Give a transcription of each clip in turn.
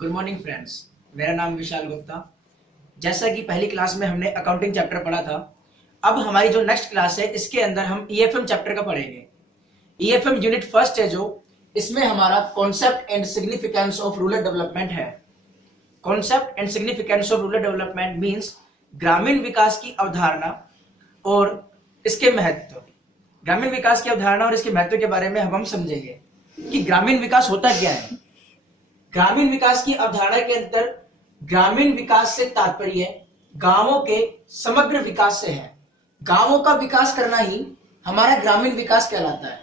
Good morning friends. मेरा नाम विशाल गुप्ता। जैसा कि पहली क्लास में हमने अकाउंटिंग चैप्टर पढ़ा था, अब हमारी जो नेक्स्ट क्लास है इसके अंदर हम ईएफएम चैप्टर का पढ़ेंगे। ईएफएम यूनिट फर्स्ट है, जो इसमें हमारा concept and significance of rural development है। Concept and significance of rural development means ग्रामीण विकास की अवधारणा और इसके महत्व। ग्रामीण विकास की अवधारणा और इसके महत्व के बारे में हम समझेंगे कि ग्रामीण विकास होता क्या है। ग्रामीण विकास की अवधारणा के अंदर ग्रामीण विकास से तात्पर्य गांवों के समग्र विकास से है। गांवों का विकास करना ही हमारा ग्रामीण विकास कहलाता है।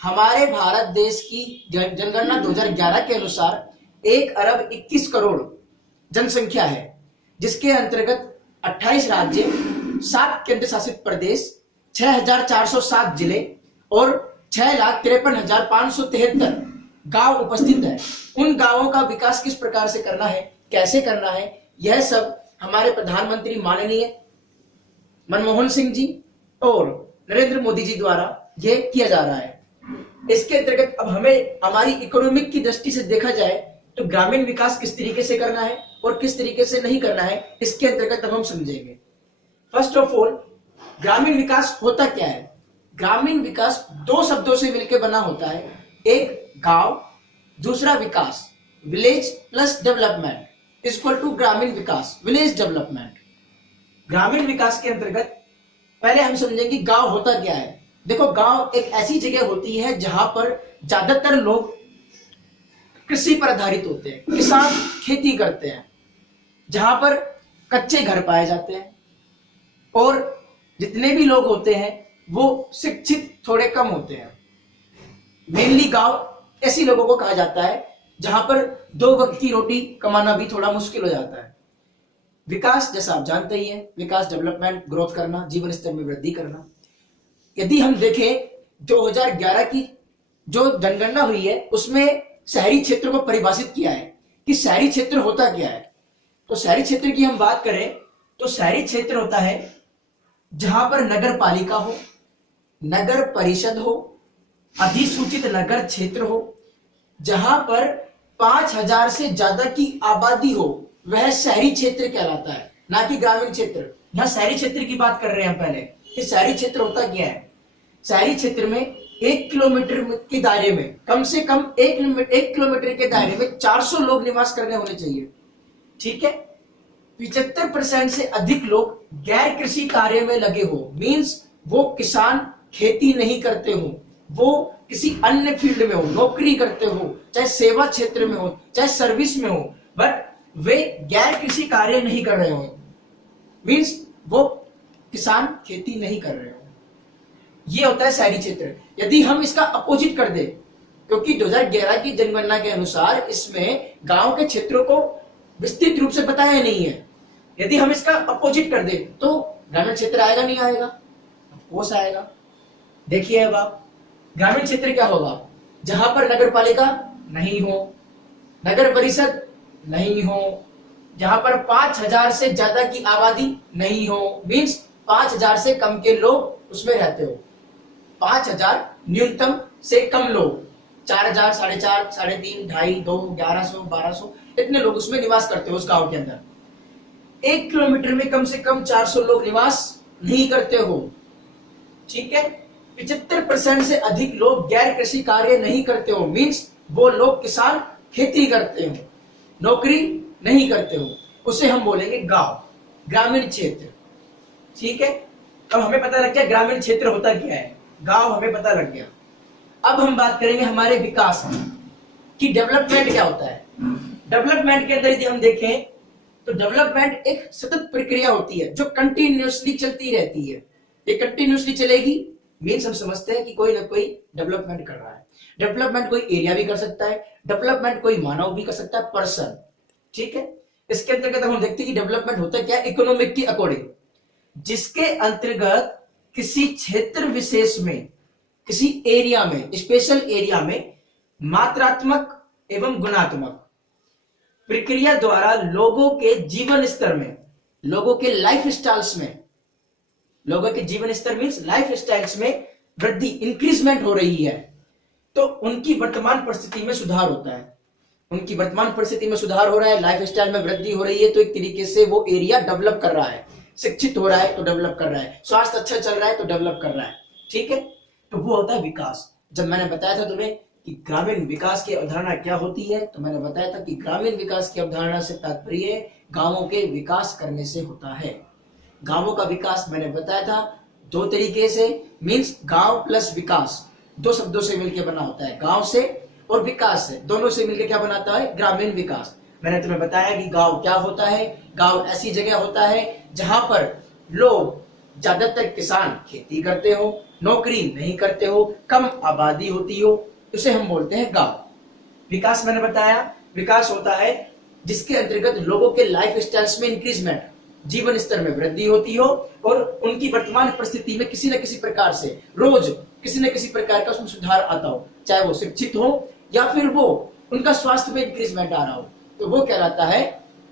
हमारे भारत देश की जनगणना 2011 के अनुसार 1 अरब 21 करोड़ जनसंख्या है, जिसके अंतर्गत 28 राज्य, 7 केंद्र शासित प्रदेश, 6,407 जिले और 6,53,573 गांव उपस्थित है। उन गांवों का विकास किस प्रकार से करना है, कैसे करना है, यह सब हमारे प्रधानमंत्री माननीय मनमोहन सिंह जी और नरेंद्र मोदी जी द्वारा यह किया जा रहा है। इसके अंतर्गत अब हमें हमारी इकोनॉमिक की दृष्टि से देखा जाए तो ग्रामीण विकास किस तरीके से करना है और किस तरीके से नहीं करना है, इसके अंतर्गत अब हम समझेंगे। फर्स्ट ऑफ ऑल, ग्रामीण विकास होता क्या है। ग्रामीण विकास 2 शब्दों से मिलकर बना होता है, एक गांव, दूसरा विकास। Village plus development is equal to ग्रामीण विकास, विलेज डेवलपमेंट। ग्रामीण विकास के अंतर्गत पहले हम समझेंगे गांव होता क्या है। देखो, गांव एक ऐसी जगह होती है जहां पर ज्यादातर लोग कृषि पर आधारित होते हैं, किसान खेती करते हैं, जहां पर कच्चे घर पाए जाते हैं और जितने भी लोग होते हैं वो शिक्षित थोड़े कम होते हैं। मेनली गांव ऐसी लोगों को कहा जाता है जहां पर 2 वक्त की रोटी कमाना भी थोड़ा मुश्किल हो जाता है। विकास जैसा आप जानते ही हैं, विकास डेवलपमेंट, ग्रोथ करना, जीवन स्तर में वृद्धि करना। यदि हम देखें 2011 की जो जनगणना हुई है उसमें शहरी क्षेत्र को परिभाषित किया है कि शहरी क्षेत्र होता क्या है। तो शहरी क्षेत्र की हम बात करें तो शहरी क्षेत्र होता है जहां पर नगर पालिका हो, नगर परिषद हो, अधिसूचित नगर क्षेत्र हो, जहां पर 5,000 से ज्यादा की आबादी हो, वह शहरी क्षेत्र कहलाता है, ना कि ग्रामीण क्षेत्र। यहां शहरी क्षेत्र की बात कर रहे हैं हम पहले कि शहरी क्षेत्र होता क्या है। शहरी क्षेत्र में 1 किलोमीटर के दायरे में कम से कम 1 किलोमीटर के दायरे में 400 लोग निवास करने होने चाहिए। ठीक है। 75% से अधिक लोग गैर कृषि कार्य में लगे हो, मींस वो किसान खेती नहीं करते हो, वो किसी अन्य फील्ड में हो, नौकरी करते हो, चाहे सेवा क्षेत्र में हो, चाहे सर्विस में हो, बट वे गैर कृषि कार्य नहीं कर रहे हो, मींस वो किसान खेती नहीं कर रहे हो। ये होता है शहरी क्षेत्र। यदि हम इसका अपोजिट कर दे, क्योंकि 2011 की जनगणना के अनुसार इसमें गांव के क्षेत्रों को विस्तृत रूप से बताया नहीं है, यदि हम इसका अपोजिट कर दे तो ग्रामीण क्षेत्र आएगा नहीं आएगा? ऑफकोर्स आएगा। देखिए अब आप, ग्रामीण क्षेत्र क्या होगा? जहां पर नगर पालिका नहीं हो, नगर परिषद नहीं हो, जहां पर 5,000 से ज्यादा की आबादी नहीं हो, मींस 5,000 से कम के लोग उसमें रहते हो। 5,000 न्यूनतम से कम लोग, 4,000, 4,500, 3,500, 2,500, 2, 1100, 1200 इतने लोग उसमें निवास करते हो उस गांव के अंदर। 1 किलोमीटर में कम से कम 400 लोग निवास नहीं करते हो। ठीक है। 75% से अधिक लोग गैर कृषि कार्य नहीं करते हो, मींस वो लोग किसान खेती करते हो, नौकरी नहीं करते हो, उसे हम बोलेंगे गांव, ग्रामीण क्षेत्र। ठीक है। अब हमें पता लग गया ग्रामीण क्षेत्र होता क्या है, गांव हमें पता लग गया। अब हम बात करेंगे हमारे विकास की डेवलपमेंट क्या होता है। डेवलपमेंट के अंदर यदि हम देखें तो डेवलपमेंट एक सतत प्रक्रिया होती है जो कंटिन्यूअसली चलती रहती है। ये कंटिन्यूअसली चलेगी मीन्स हम समझते हैं कि कोई ना कोई डेवलपमेंट कर रहा है। डेवलपमेंट कोई एरिया भी कर सकता है, डेवलपमेंट कोई मानव भी कर सकता है, पर्सन। ठीक है। इसके अंतर्गत हम देखते हैं कि डेवलपमेंट होता क्या है, इकोनॉमिक की अकॉर्डिंग, जिसके अंतर्गत किसी क्षेत्र विशेष में, किसी एरिया में, स्पेशल एरिया में मात्रात्मक एवं गुणात्मक प्रक्रिया द्वारा लोगों के जीवन स्तर में, लोगों के लाइफ स्टाइल्स में, लोगों के जीवन स्तर मींस लाइफ स्टाइल्स में वृद्धि, इंक्रीजमेंट हो रही है, तो उनकी वर्तमान परिस्थिति में सुधार होता है। उनकी वर्तमान परिस्थिति में सुधार हो रहा है, लाइफ स्टाइल में वृद्धि हो रही है, तो एक तरीके से वो एरिया डेवलप कर रहा है। शिक्षित हो रहा है तो डेवलप कर रहा है, स्वास्थ्य अच्छा चल रहा है तो डेवलप कर रहा है। ठीक है, तो वो होता है विकास। जब मैंने बताया था तुम्हें कि ग्रामीण विकास की अवधारणा क्या होती है, तो मैंने बताया था कि ग्रामीण विकास की अवधारणा से तात्पर्य गांवों के विकास करने से होता है। गांवों का विकास मैंने बताया था दो तरीके से, मींस गांव प्लस विकास, दो शब्दों से मिलकर बना होता है। गांव से और विकास से, दोनों से मिलकर क्या बनाता है? ग्रामीण विकास। मैंने तुम्हें बताया कि गांव क्या होता है। गांव ऐसी जगह होता है जहां पर लोग, ज्यादातर किसान खेती करते हो, नौकरी नहीं करते हो, कम आबादी होती हो, उसे हम बोलते हैं गांव। विकास मैंने बताया, विकास होता है जिसके अंतर्गत लोगों के लाइफ स्टाइल्स में इंक्रीजमेंट, जीवन स्तर में वृद्धि होती हो और उनकी वर्तमान परिस्थिति में किसी न किसी प्रकार से रोज किसी न किसी प्रकार का उसमें सुधार आता हो, चाहे वो शिक्षित हो या फिर वो उनका स्वास्थ्य में इंक्रीजमेंट आ रहा हो, तो वो कहलाता है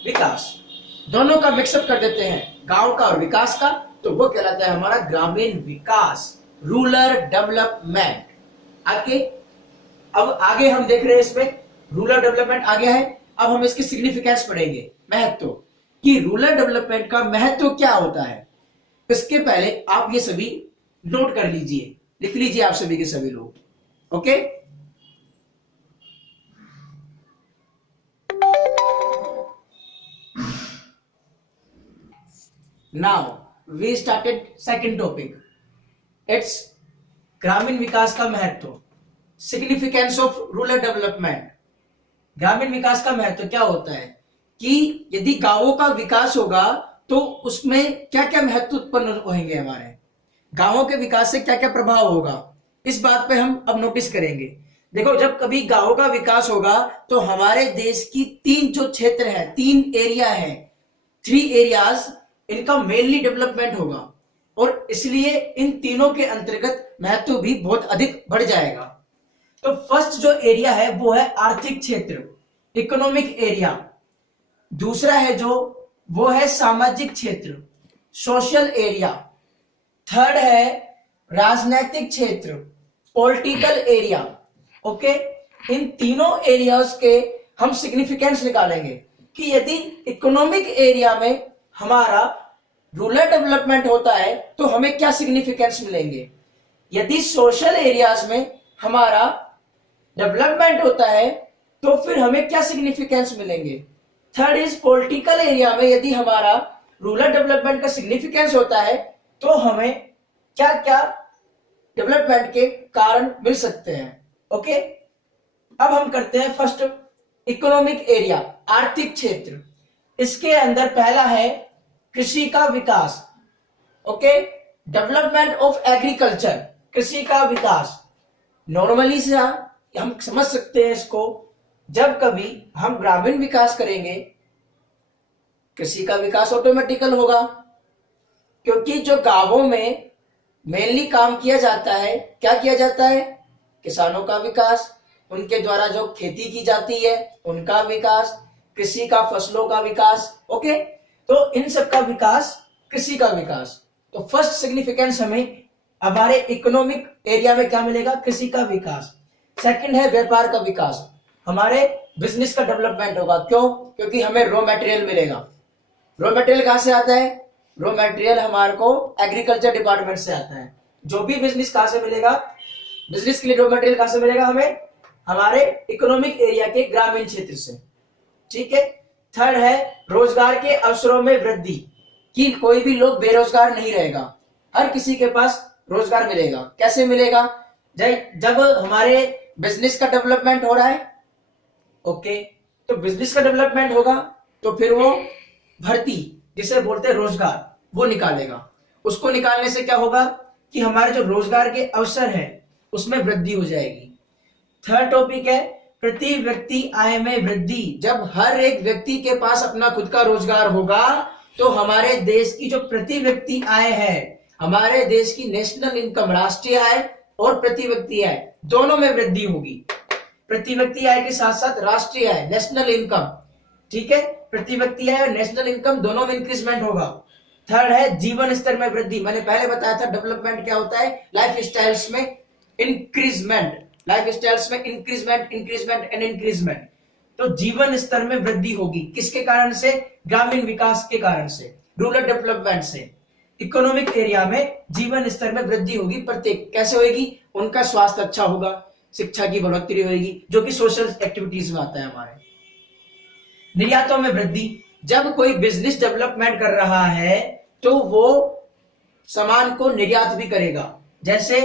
विकास। दोनों का मिक्सअप कर देते हैं, गांव का और विकास का, तो वो कहलाता है हमारा ग्रामीण विकास, रूरल डेवलपमेंट। अब आगे हम देख रहे हैं इसमें रूरल डेवलपमेंट आ गया है। अब हम इसकी सिग्निफिकेंस पढ़ेंगे, महत्व, कि रूरल डेवलपमेंट का महत्व क्या होता है। इसके पहले आप ये सभी नोट कर लीजिए, लिख लीजिए आप सभी के सभी लोग, okay. Now we started second topic, it's ग्रामीण विकास का महत्व, सिग्निफिकेंस ऑफ रूरल डेवलपमेंट। ग्रामीण विकास का महत्व क्या होता है कि यदि गांवों का विकास होगा तो उसमें क्या क्या महत्व उत्पन्न होंगे, हमारे गांवों के विकास से क्या क्या प्रभाव होगा, इस बात पे हम अब नोटिस करेंगे। देखो, जब कभी गांवों का विकास होगा तो हमारे देश की तीन जो क्षेत्र है, तीन एरिया है, 3 एरियाज, इनका मेनली डेवलपमेंट होगा और इसलिए इन तीनों के अंतर्गत महत्व भी बहुत अधिक बढ़ जाएगा। तो फर्स्ट जो एरिया है वो है आर्थिक क्षेत्र, इकोनॉमिक एरिया। दूसरा है जो वो है सामाजिक क्षेत्र, सोशल एरिया। थर्ड है राजनीतिक क्षेत्र, पॉलिटिकल एरिया। ओके, इन तीनों एरियाज के हम सिग्निफिकेंस निकालेंगे कि यदि इकोनॉमिक एरिया में हमारा रूरल डेवलपमेंट होता है तो हमें क्या सिग्निफिकेंस मिलेंगे, यदि सोशल एरियाज में हमारा डेवलपमेंट होता है तो फिर हमें क्या सिग्निफिकेंस मिलेंगे। थर्ड इज पॉलिटिकल एरिया में यदि हमारा रूरल डेवलपमेंट का सिग्निफिकेंस होता है तो हमें क्या क्या डेवलपमेंट के कारण मिल सकते हैं। ओके, अब हम करते हैं फर्स्ट इकोनॉमिक एरिया, आर्थिक क्षेत्र। इसके अंदर पहला है कृषि का विकास। ओके, डेवलपमेंट ऑफ एग्रीकल्चर, कृषि का विकास। नॉर्मली से हम समझ सकते हैं इसको, जब कभी हम ग्रामीण विकास करेंगे कृषि का विकास ऑटोमेटिकल होगा, क्योंकि जो गांवों में मेनली काम किया जाता है, क्या किया जाता है, किसानों का विकास, उनके द्वारा जो खेती की जाती है उनका विकास, कृषि का फसलों का विकास। ओके, तो इन सब का विकास, कृषि का विकास। तो फर्स्ट सिग्निफिकेंस हमें हमारे इकोनॉमिक एरिया में क्या मिलेगा, कृषि का विकास। सेकंड है व्यापार का विकास, हमारे बिजनेस का डेवलपमेंट होगा। क्यों? क्योंकि हमें रॉ मटेरियल मिलेगा। रॉ मटेरियल कहां से आता है, रॉ मटेरियल हमारे को एग्रीकल्चर डिपार्टमेंट से आता है। जो भी बिजनेस कहां से मिलेगा, बिजनेस के लिए रॉ मटेरियल कहां से मिलेगा, हमें हमारे इकोनॉमिक एरिया के ग्रामीण क्षेत्र से। ठीक है। थर्ड है रोजगार के अवसरों में वृद्धि, कि कोई भी लोग बेरोजगार नहीं रहेगा, हर किसी के पास रोजगार मिलेगा। कैसे मिलेगा, जब हमारे बिजनेस का डेवलपमेंट हो रहा है। ओके, तो बिजनेस का डेवलपमेंट होगा तो फिर वो भर्ती, जिसे बोलते हैं रोजगार, वो निकालेगा। उसको निकालने से क्या होगा कि हमारे जो रोजगार के अवसर है उसमें वृद्धि हो जाएगी। थर्ड टॉपिक है प्रति व्यक्ति आय में वृद्धि। जब हर एक व्यक्ति के पास अपना खुद का रोजगार होगा तो हमारे देश की जो प्रति व्यक्ति आय है, हमारे देश की नेशनल इनकम, राष्ट्रीय आय और प्रति व्यक्ति आय, दोनों में वृद्धि होगी। प्रति व्यक्ति आय के साथ साथ राष्ट्रीय आय, नेशनल इनकम, ठीक है, प्रति व्यक्ति आय और नेशनल इनकम दोनों में इंक्रीजमेंट होगा। थर्ड है जीवन स्तर में वृद्धि। मैंने पहले बताया था डेवलपमेंट क्या होता है, लाइफ स्टाइल्स में इंक्रीजमेंट, लाइफ स्टाइल्स में इंक्रीजमेंट, इंक्रीजमेंट एंड इंक्रीजमेंट। तो जीवन स्तर में वृद्धि होगी। किसके कारण से? ग्रामीण विकास के कारण से, रूरल डेवलपमेंट से। इकोनॉमिक एरिया में जीवन स्तर में वृद्धि होगी प्रत्येक। कैसे होगी? उनका स्वास्थ्य अच्छा होगा, शिक्षा की बढ़ोतरी होगी, जो कि सोशल एक्टिविटीज में आता है हमारे। निर्यातों में वृद्धि, जब कोई बिजनेस डेवलपमेंट कर रहा है तो वो सामान को निर्यात भी करेगा। जैसे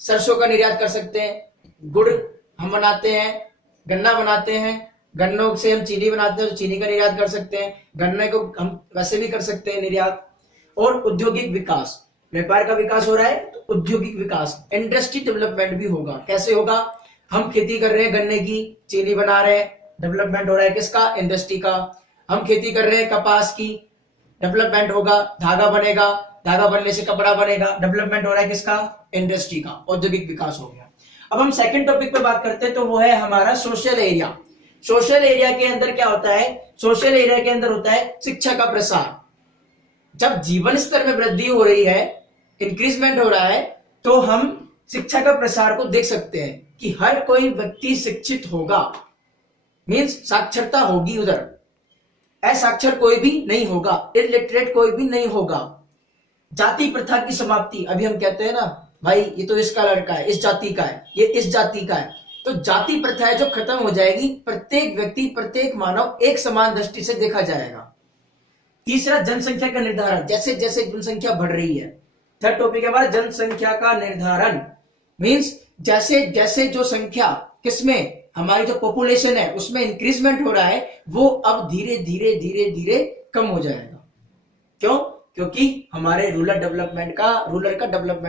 सरसों का निर्यात कर सकते हैं, गुड़ हम बनाते हैं, गन्ना बनाते हैं, गन्नों से हम चीनी बनाते हैं तो चीनी का निर्यात कर सकते हैं, गन्ने को हम वैसे भी कर सकते हैं निर्यात। और औद्योगिक विकास, व्यापार का विकास हो रहा है तो औद्योगिक विकास, इंडस्ट्री डेवलपमेंट भी होगा। कैसे होगा? हम खेती कर रहे हैं गन्ने की, चीनी बना रहे हैं, डेवलपमेंट हो रहा है किसका? इंडस्ट्री का। हम खेती कर रहे हैं कपास की, डेवलपमेंट होगा, धागा बनेगा, धागा बनने से कपड़ा बनेगा, डेवलपमेंट हो रहा है किसका? इंडस्ट्री का, औद्योगिक विकास हो गया। अब हम सेकंड टॉपिक पे बात करते हैं, तो वो है हमारा सोशल एरिया। सोशल एरिया के अंदर क्या होता है? सोशल एरिया के अंदर होता है शिक्षा का प्रसार। जब जीवन स्तर में वृद्धि हो रही है, इंक्रीजमेंट हो रहा है, तो हम शिक्षा का प्रसार को देख सकते हैं कि हर कोई व्यक्ति शिक्षित होगा, मीन्स साक्षरता होगी उधर, असाक्षर कोई भी नहीं होगा, इलिटरेट कोई भी नहीं होगा। जाति प्रथा की समाप्ति, अभी हम कहते हैं ना भाई ये तो इसका लड़का है, इस जाति का है, ये इस जाति का है, तो जाति प्रथा जो खत्म हो जाएगी, प्रत्येक व्यक्ति, प्रत्येक मानव एक समान दृष्टि से देखा जाएगा। तीसरा, जनसंख्या का निर्धारण, जैसे जैसे जनसंख्या बढ़ रही है। थर्ड टॉपिक है हमारा जनसंख्या का निर्धारण, मींस जैसे जैसे जो संख्या किसमें, हमारी जो पॉपुलेशन है उसमें इंक्रीजमेंट हो रहा है, वो अब धीरे धीरे धीरे धीरे कम हो जाएगा। क्यों? क्योंकि हमारे रूरल का डेवलपमेंट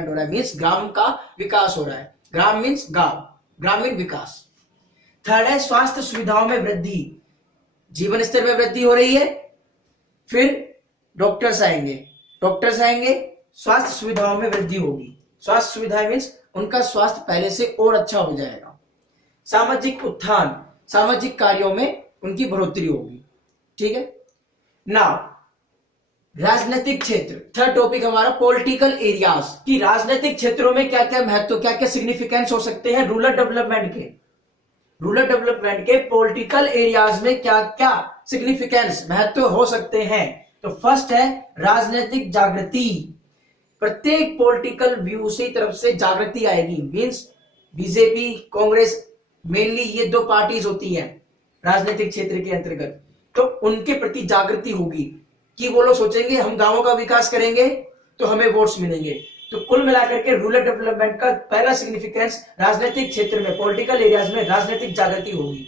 हो रहा है, मींस ग्राम का विकास हो रहा है। ग्राम मींस गांव, ग्रामीण विकास। थर्ड है स्वास्थ्य सुविधाओं में वृद्धि, जीवन स्तर में वृद्धि हो रही है, फिर डॉक्टर्स आएंगे, स्वास्थ्य सुविधाओं में वृद्धि होगी। स्वास्थ्य सुविधाएं मींस उनका स्वास्थ्य पहले से और अच्छा हो जाएगा। सामाजिक उत्थान, सामाजिक कार्यों में उनकी बढ़ोतरी होगी। ठीक है ना। राजनीतिक क्षेत्र, थर्ड टॉपिक हमारा पॉलिटिकल एरियाज, कि राजनीतिक क्षेत्रों में क्या क्या महत्व, क्या क्या सिग्निफिकेंस हो सकते हैं रूरल डेवलपमेंट के पॉलिटिकल एरियाज में क्या क्या सिग्निफिकेंस, महत्व हो सकते हैं। तो फर्स्ट है राजनीतिक जागृति, प्रत्येक पॉलिटिकल व्यू से तरफ से जागृति आएगी, मींस बीजेपी, कांग्रेस, मेनली ये दो पार्टीज होती हैं राजनीतिक क्षेत्र के अंतर्गत, तो उनके प्रति जागृति होगी कि वो लोग सोचेंगे हम गांवों का विकास करेंगे तो हमें वोट्स मिलेंगे। तो कुल मिलाकर के रूरल डेवलपमेंट का पहला सिग्निफिकेंस राजनीतिक क्षेत्र में, पॉलिटिकल एरियाज में राजनीतिक जागृति होगी।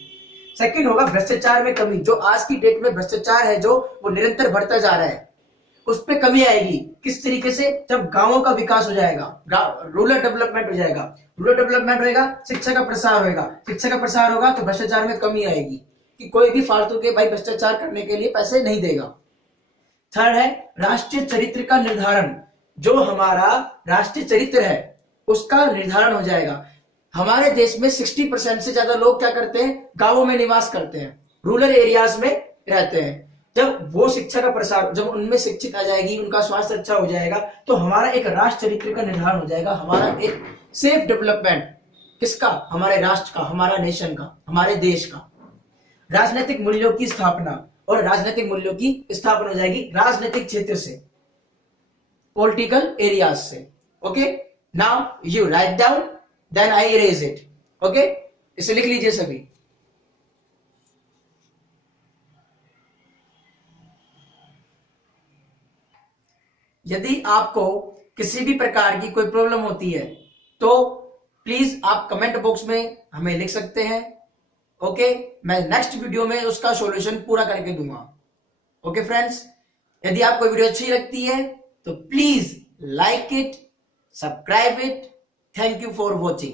सेकंड होगा भ्रष्टाचार में कमी, जो आज की डेट में भ्रष्टाचार है जो वो निरंतर बढ़ता जा रहा है, उस पर कमी आएगी। किस तरीके से? जब गांवों का विकास हो जाएगा, रूरल डेवलपमेंट हो जाएगा, रूरल डेवलपमेंट होगा, शिक्षा का प्रसार होगा, शिक्षा का प्रसार होगा तो भ्रष्टाचार में कमी आएगी, कि कोई भी फालतू के भाई भ्रष्टाचार करने के लिए पैसे नहीं देगा। थर्ड है राष्ट्रीय चरित्र का निर्धारण, जो हमारा राष्ट्रीय चरित्र है उसका निर्धारण हो जाएगा। हमारे देश में 60% से ज्यादा लोग क्या करते हैं? गांवों में निवास करते हैं, रूरल एरियाज में रहते हैं। जब वो शिक्षा का प्रसार, जब उनमें शिक्षित आ जाएगी, उनका स्वास्थ्य अच्छा हो जाएगा, तो हमारा एक राष्ट्र चरित्र का निर्धारण हो जाएगा, हमारा एक सेफ डेवलपमेंट किसका? हमारे राष्ट्र का, हमारा नेशन का, हमारे देश का। राजनीतिक मूल्यों की स्थापना, और राजनीतिक मूल्यों की स्थापना हो जाएगी राजनीतिक क्षेत्र से, पॉलिटिकल एरियाज से। Okay, now you write down, then I erase it. Okay, इसे लिख लीजिए सभी। यदि आपको किसी भी प्रकार की कोई प्रॉब्लम होती है तो प्लीज आप कमेंट बॉक्स में हमें लिख सकते हैं। ओके, मैं नेक्स्ट वीडियो में उसका सॉल्यूशन पूरा करके दूंगा। ओके फ्रेंड्स, यदि आपको वीडियो अच्छी लगती है तो please like it, subscribe it. Thank you for watching.